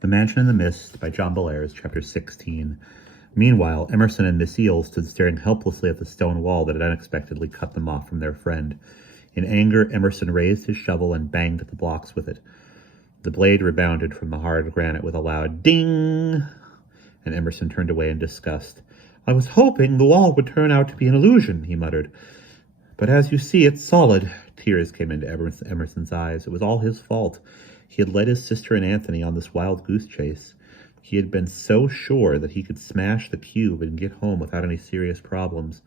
The Mansion in the Mist by John Bellairs, Chapter 16. Meanwhile, Emerson and Miss Eel stood staring helplessly at the stone wall that had unexpectedly cut them off from their friend. In anger, Emerson raised his shovel and banged at the blocks with it. The blade rebounded from the hard granite with a loud ding, and Emerson turned away in disgust. "I was hoping the wall would turn out to be an illusion," he muttered. "But as you see, it's solid." Tears came into Emerson's eyes. It was all his fault. He had led his sister and Anthony on this wild goose chase. He had been so sure that he could smash the cube and get home without any serious problems.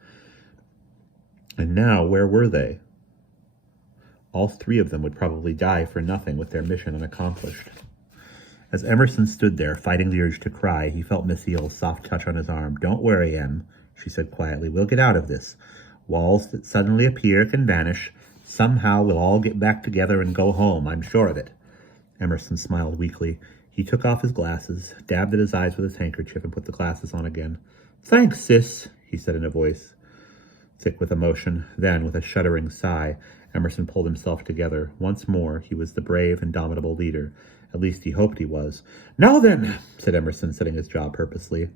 And now, where were they? All three of them would probably die for nothing with their mission unaccomplished. As Emerson stood there, fighting the urge to cry, he felt Miss Eel's soft touch on his arm. "Don't worry, Em," she said quietly. "We'll get out of this. Walls that suddenly appear can vanish. Somehow we'll all get back together and go home. I'm sure of it." Emerson smiled weakly. He took off his glasses, dabbed at his eyes with his handkerchief, and put the glasses on again. "Thanks, sis," he said in a voice thick with emotion. Then, with a shuddering sigh, Emerson pulled himself together. Once more, he was the brave, indomitable leader. At least he hoped he was. "Now then," said Emerson, setting his jaw purposely,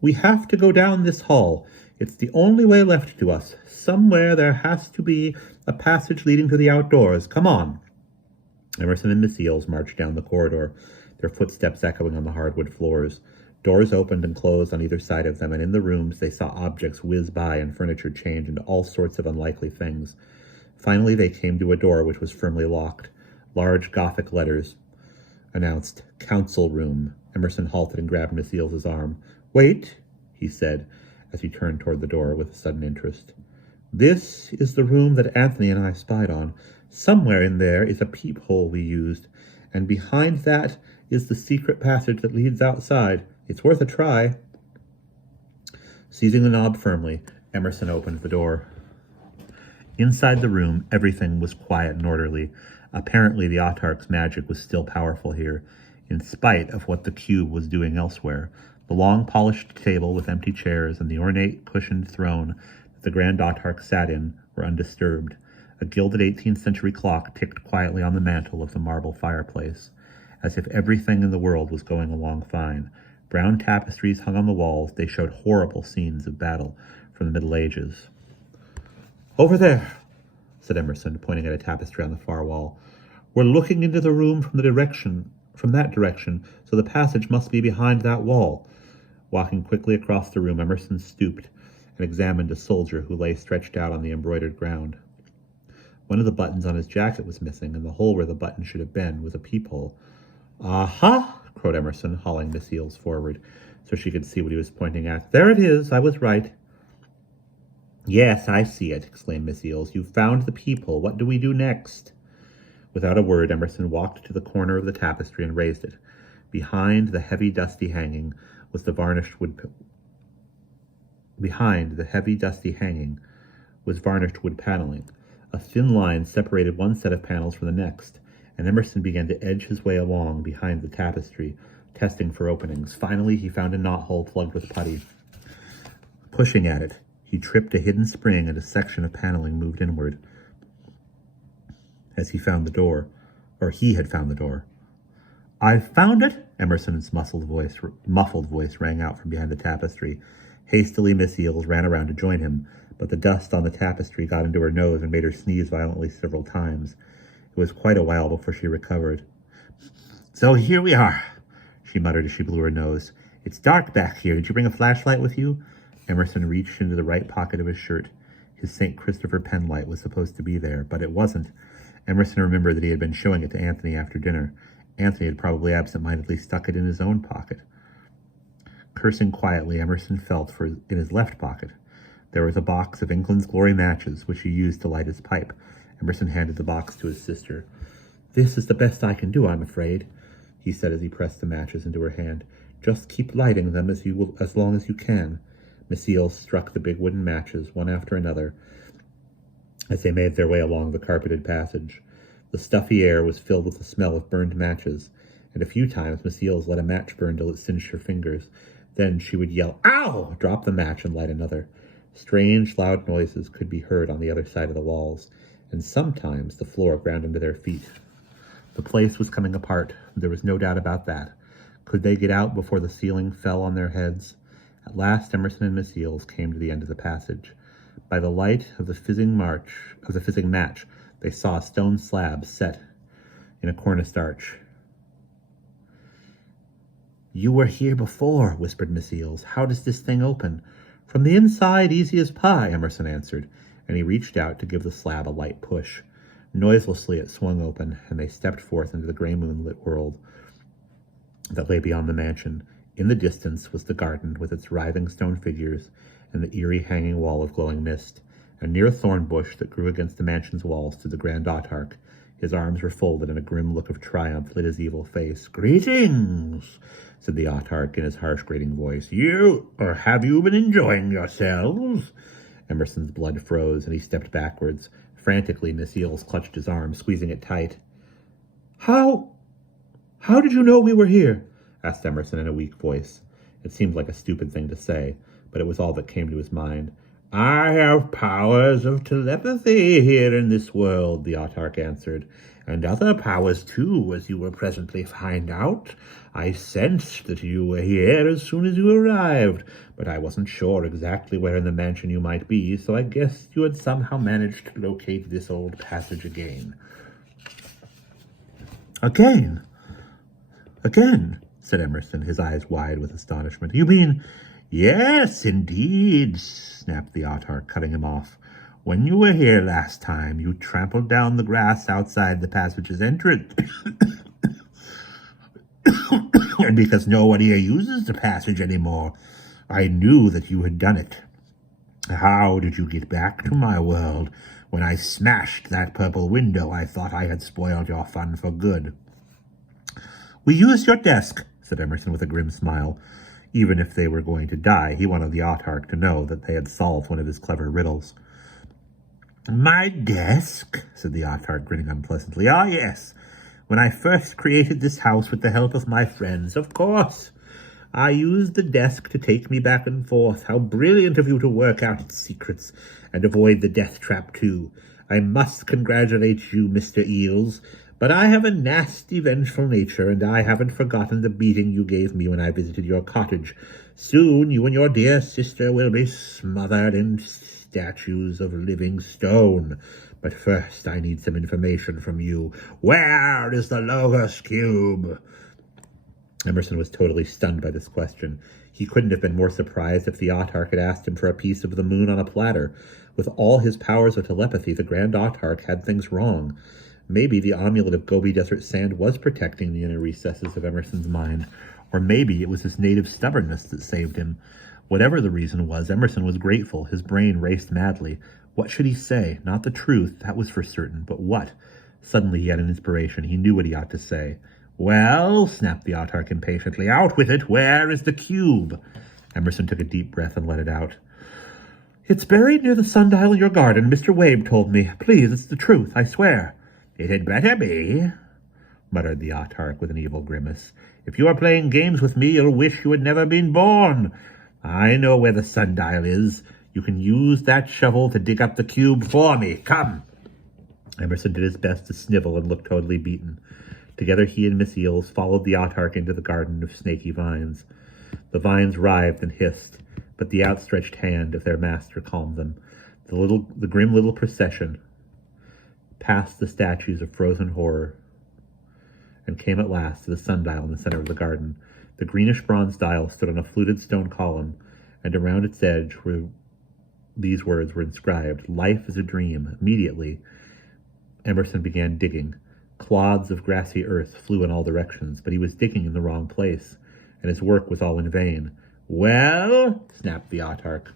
"we have to go down this hall. It's the only way left to us. Somewhere there has to be a passage leading to the outdoors. Come on." Emerson and Miss Eels marched down the corridor, their footsteps echoing on the hardwood floors. Doors opened and closed on either side of them, and in the rooms they saw objects whiz by and furniture change into all sorts of unlikely things. Finally they came to a door which was firmly locked. Large Gothic letters announced "Council Room." Emerson halted and grabbed Miss Eels' arm. "Wait," he said, as he turned toward the door with sudden interest. "This is the room that Anthony and I spied on. Somewhere in there is a peephole we used, and behind that is the secret passage that leads outside. It's worth a try." Seizing the knob firmly, Emerson opened the door. Inside the room, everything was quiet and orderly. Apparently, the Autarch's magic was still powerful here, in spite of what the cube was doing elsewhere. The long, polished table with empty chairs and the ornate, cushioned throne that the Grand Autarch sat in were undisturbed. A gilded 18th century clock ticked quietly on the mantel of the marble fireplace, as if everything in the world was going along fine. Brown tapestries hung on the walls. They showed horrible scenes of battle from the Middle Ages. "Over there," said Emerson, pointing at a tapestry on the far wall. "We're looking into the room from that direction, so the passage must be behind that wall." Walking quickly across the room, Emerson stooped and examined a soldier who lay stretched out on the embroidered ground. One of the buttons on his jacket was missing, and the hole where the button should have been was a peephole. "Aha!" crowed Emerson, hauling Miss Eels forward so she could see what he was pointing at. "There it is. I was right." "Yes, I see it," exclaimed Miss Eels. "You've found the peephole. What do we do next?" Without a word, Emerson walked to the corner of the tapestry and raised it. Behind the heavy, dusty hanging was varnished wood paneling. A thin line separated one set of panels from the next, and Emerson began to edge his way along behind the tapestry, testing for openings. Finally, he found a knothole plugged with putty. Pushing at it, he tripped a hidden spring, and a section of paneling moved inward. He had found the door. "I've found it!" Emerson's muffled voice rang out from behind the tapestry. Hastily, Miss Eels ran around to join him, but the dust on the tapestry got into her nose and made her sneeze violently several times. It was quite a while before she recovered. "So here we are," she muttered as she blew her nose. "It's dark back here. Did you bring a flashlight with you?" Emerson reached into the right pocket of his shirt. His St. Christopher penlight was supposed to be there, but it wasn't. Emerson remembered that he had been showing it to Anthony after dinner. Anthony had probably absent-mindedly stuck it in his own pocket. Cursing quietly, Emerson felt in his left pocket. There was a box of England's Glory matches, which he used to light his pipe. Emerson handed the box to his sister. "This is the best I can do, I'm afraid," he said as he pressed the matches into her hand. "Just keep lighting them as long as you can." Miss Eels struck the big wooden matches, one after another, as they made their way along the carpeted passage. The stuffy air was filled with the smell of burned matches, and a few times Miss Eels let a match burn till it singed her fingers. Then she would yell, "Ow!" drop the match, and light another. Strange, loud noises could be heard on the other side of the walls, and sometimes the floor ground under their feet. The place was coming apart. There was no doubt about that. Could they get out before the ceiling fell on their heads? At last Emerson and Miss Eels came to the end of the passage. By the light of the fizzing match, they saw a stone slab set in a corniced arch. "You were here before," whispered Miss Eels. "How does this thing open?" "From the inside, easy as pie," Emerson answered, and he reached out to give the slab a light push. Noiselessly it swung open, and they stepped forth into the gray moonlit world that lay beyond the mansion. In the distance was the garden with its writhing stone figures and the eerie hanging wall of glowing mist. And near a thorn bush that grew against the mansion's wall stood the Grand Autarch. His arms were folded, and a grim look of triumph lit his evil face. "Greetings," said the Autarch in his harsh, grating voice. Have you been enjoying yourselves?" Emerson's blood froze, and he stepped backwards. Frantically, Miss Eels clutched his arm, squeezing it tight. How did you know we were here?" asked Emerson in a weak voice. It seemed like a stupid thing to say, but it was all that came to his mind. "I have powers of telepathy here in this world," the Autarch answered, "and other powers too, as you will presently find out. I sensed that you were here as soon as you arrived, but I wasn't sure exactly where in the mansion you might be, so I guessed you had somehow managed to locate this old passage again." Again, said Emerson, his eyes wide with astonishment. "You mean—" "Yes, indeed," snapped the Autarch, cutting him off. "When you were here last time, you trampled down the grass outside the passage's entrance. And because no one here uses the passage anymore, I knew that you had done it. How did you get back to my world? When I smashed that purple window, I thought I had spoiled your fun for good." "We used your desk," said Emerson with a grim smile. Even if they were going to die, he wanted the Autarch to know that they had solved one of his clever riddles. "My desk?" said the Autarch, grinning unpleasantly. "Ah, yes. When I first created this house with the help of my friends, of course. I used the desk to take me back and forth. How brilliant of you to work out its secrets and avoid the death trap, too. I must congratulate you, Mr. Eels. But I have a nasty, vengeful nature, and I haven't forgotten the beating you gave me when I visited your cottage. Soon you and your dear sister will be smothered in statues of living stone. But first I need some information from you. Where is the Logos Cube?" Emerson was totally stunned by this question. He couldn't have been more surprised if the Autarch had asked him for a piece of the moon on a platter. With all his powers of telepathy, the Grand Autarch had things wrong. Maybe the amulet of Gobi Desert Sand was protecting the inner recesses of Emerson's mind, or maybe it was his native stubbornness that saved him. Whatever the reason was, Emerson was grateful. His brain raced madly. What should he say? Not the truth, that was for certain, but what? Suddenly he had an inspiration. He knew what he ought to say. "Well," snapped the Autarch impatiently, "out with it. Where is the cube?" Emerson took a deep breath and let it out. "It's buried near the sundial in your garden. Mr. Wabe told me. Please, it's the truth, I swear." "It had better be," muttered the Autarch with an evil grimace. "If you are playing games with me, you'll wish you had never been born. I know where the sundial is. You can use that shovel to dig up the cube for me. Come." Emerson did his best to snivel and look totally beaten. Together he and Miss Eels followed the Autarch into the garden of snaky vines. The vines writhed and hissed, but the outstretched hand of their master calmed them. The grim little procession passed the statues of frozen horror and came at last to the sundial in the center of the garden. The greenish bronze dial stood on a fluted stone column, and around its edge these words were inscribed: "Life is a dream." Immediately, Emerson began digging. Clods of grassy earth flew in all directions, but he was digging in the wrong place, and his work was all in vain. "Well," snapped the Autarch,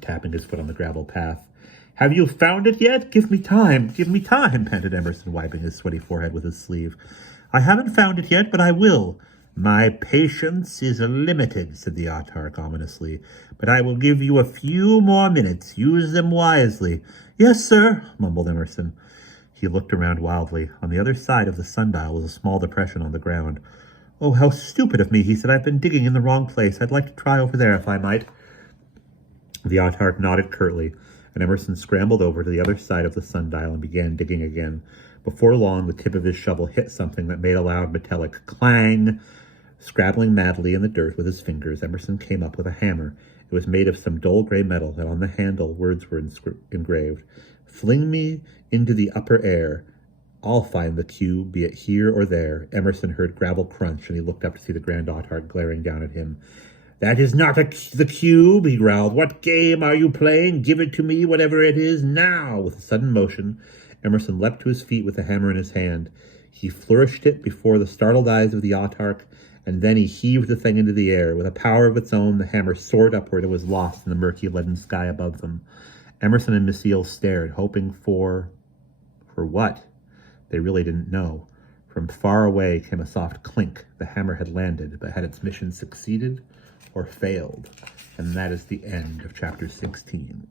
tapping his foot on the gravel path. "Have you found it yet? Give me time, panted Emerson, wiping his sweaty forehead with his sleeve. "I haven't found it yet, but I will." "My patience is limited," said the Autarch ominously, "but I will give you a few more minutes. Use them wisely." "Yes, sir," mumbled Emerson. He looked around wildly. On the other side of the sundial was a small depression on the ground. "Oh, how stupid of me," he said. "I've been digging in the wrong place. I'd like to try over there, if I might." The Autarch nodded curtly, and Emerson scrambled over to the other side of the sundial and began digging again. Before long, the tip of his shovel hit something that made a loud metallic clang. Scrabbling madly in the dirt with his fingers, Emerson came up with a hammer. It was made of some dull gray metal, and on the handle words were engraved. "Fling me into the upper air. I'll find the cube, be it here or there." Emerson heard gravel crunch, and he looked up to see the Grand Autarch glaring down at him. "That is not the cube," he growled. "What game are you playing? Give it to me, whatever it is, now." With a sudden motion, Emerson leapt to his feet with the hammer in his hand. He flourished it before the startled eyes of the Autarch, and then he heaved the thing into the air. With a power of its own, the hammer soared upward and was lost in the murky leaden sky above them. Emerson and Miss Eel stared, hoping for what? They really didn't know. From far away came a soft clink. The hammer had landed, but had its mission succeeded or failed? And that is the end of chapter 16.